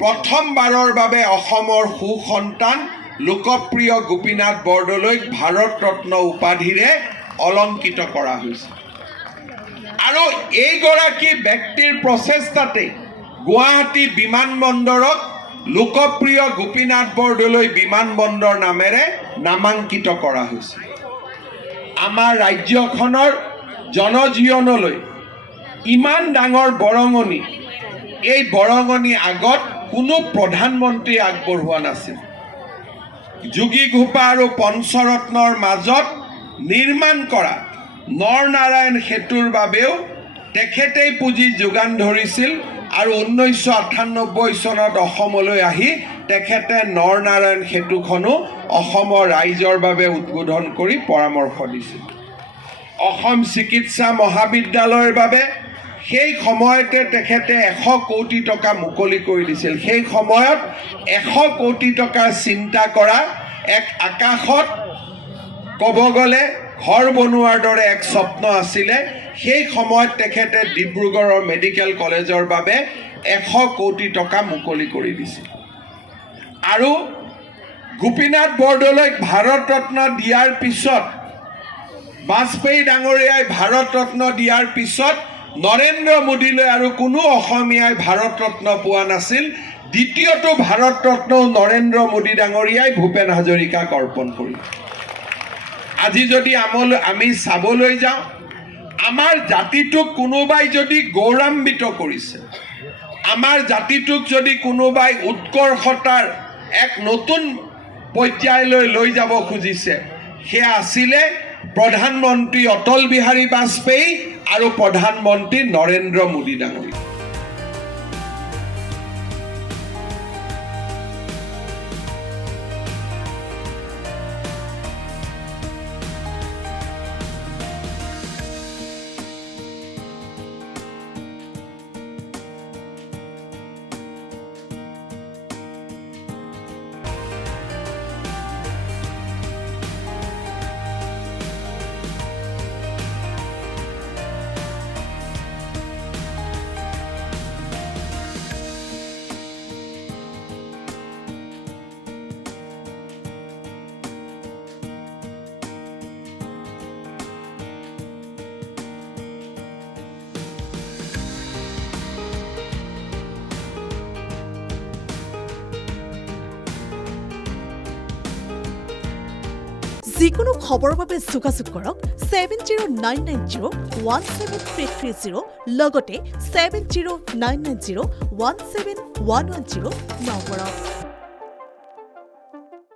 প্ৰথমবাৰৰ বাবে অসমৰ সুসন্তান লোকপ্ৰিয় গোপীনাথ বৰদলৈক ভাৰত ৰত্ন উপাধিৰে অলংকৃত কৰা হৈছে। আৰু এইগৰাকী ব্যক্তিৰ প্ৰচেষ্টাতে গুৱাহাটী বিমানবন্দৰক লোকপ্ৰিয় গোপীনাথ বৰদলৈ বিমানবন্দৰ নামেৰে নামাঙ্কিত কৰা হৈছে। আমাৰ ৰাজ্যখনৰ জনজীৱনলৈ ইমান ডাঙৰ বৰঙণি, এই বৰঙণি আগত কোনো প্ৰধানমন্ত্ৰী আগবঢ়োৱা নাছিল। যোগী ঘোপা আৰু পঞ্চৰত্নৰ মাজত নিৰ্মাণ কৰা নৰনাৰায়ণ সেতুৰ বাবেও তেখেতেই পুঁজি যোগান ধৰিছিল আৰু 1998 চনত অসমলৈ আহি তেখেতে নৰনাৰায়ণ সেতুখনো অসমৰ ৰাইজৰ বাবে উদ্বোধন কৰি পৰামৰ্শ দিছিল। অসম চিকিৎসা মহাবিদ্যালয়ৰ বাবে সেই সময়তে তেখেতে 100 কোটি টকা মুকলি কৰি দিছিল। সেই সময়ত 100 কোটি টকা চিন্তা কৰা এক আকাশত ক'ব গ'লে ঘৰ বনোৱাৰ দৰে এক স্বপ্ন আছিলে। সেই সময়ত তেখেতে ডিব্ৰুগড়ৰ মেডিকেল কলেজৰ বাবে 100 কোটি টকা মুকলি কৰি দিছিল। আৰু গোপীনাথ বৰদলৈক ভাৰত ৰত্ন দিয়াৰ পিছত, বাজপেয়ী ডাঙৰীয়াই ভাৰত ৰত্ন দিয়াৰ পিছত নৰেন্দ্ৰ মোদীলৈ আৰু কোনো অসমীয়াই ভাৰত ৰত্ন পোৱা নাছিল। দ্বিতীয়টো ভাৰত ৰত্ন নৰেন্দ্ৰ মোদী ডাঙৰীয়াই ভূপেন হাজৰিকাক অৰ্পণ কৰিলে। আজি যদি আমি চাবলৈ যাওঁ, আমাৰ জাতিটোক কোনোবাই যদি গৌৰৱান্বিত কৰিছে, আমাৰ জাতিটোক যদি কোনোবাই উৎকৰ্ষতাৰ এক নতুন পৰ্যায়লৈ লৈ যাব খুজিছে, সেয়া আছিলে প্ৰধানমন্ত্ৰী অটল বিহাৰী বাজপেয়ী আৰু প্ৰধানমন্ত্ৰী নৰেন্দ্ৰ মোদী ডাঙৰীয়া। যিকোনো খবৰৰ বাবে যোগাযোগ কৰক 7099017330 লগতে 7099017110 নম্বৰত।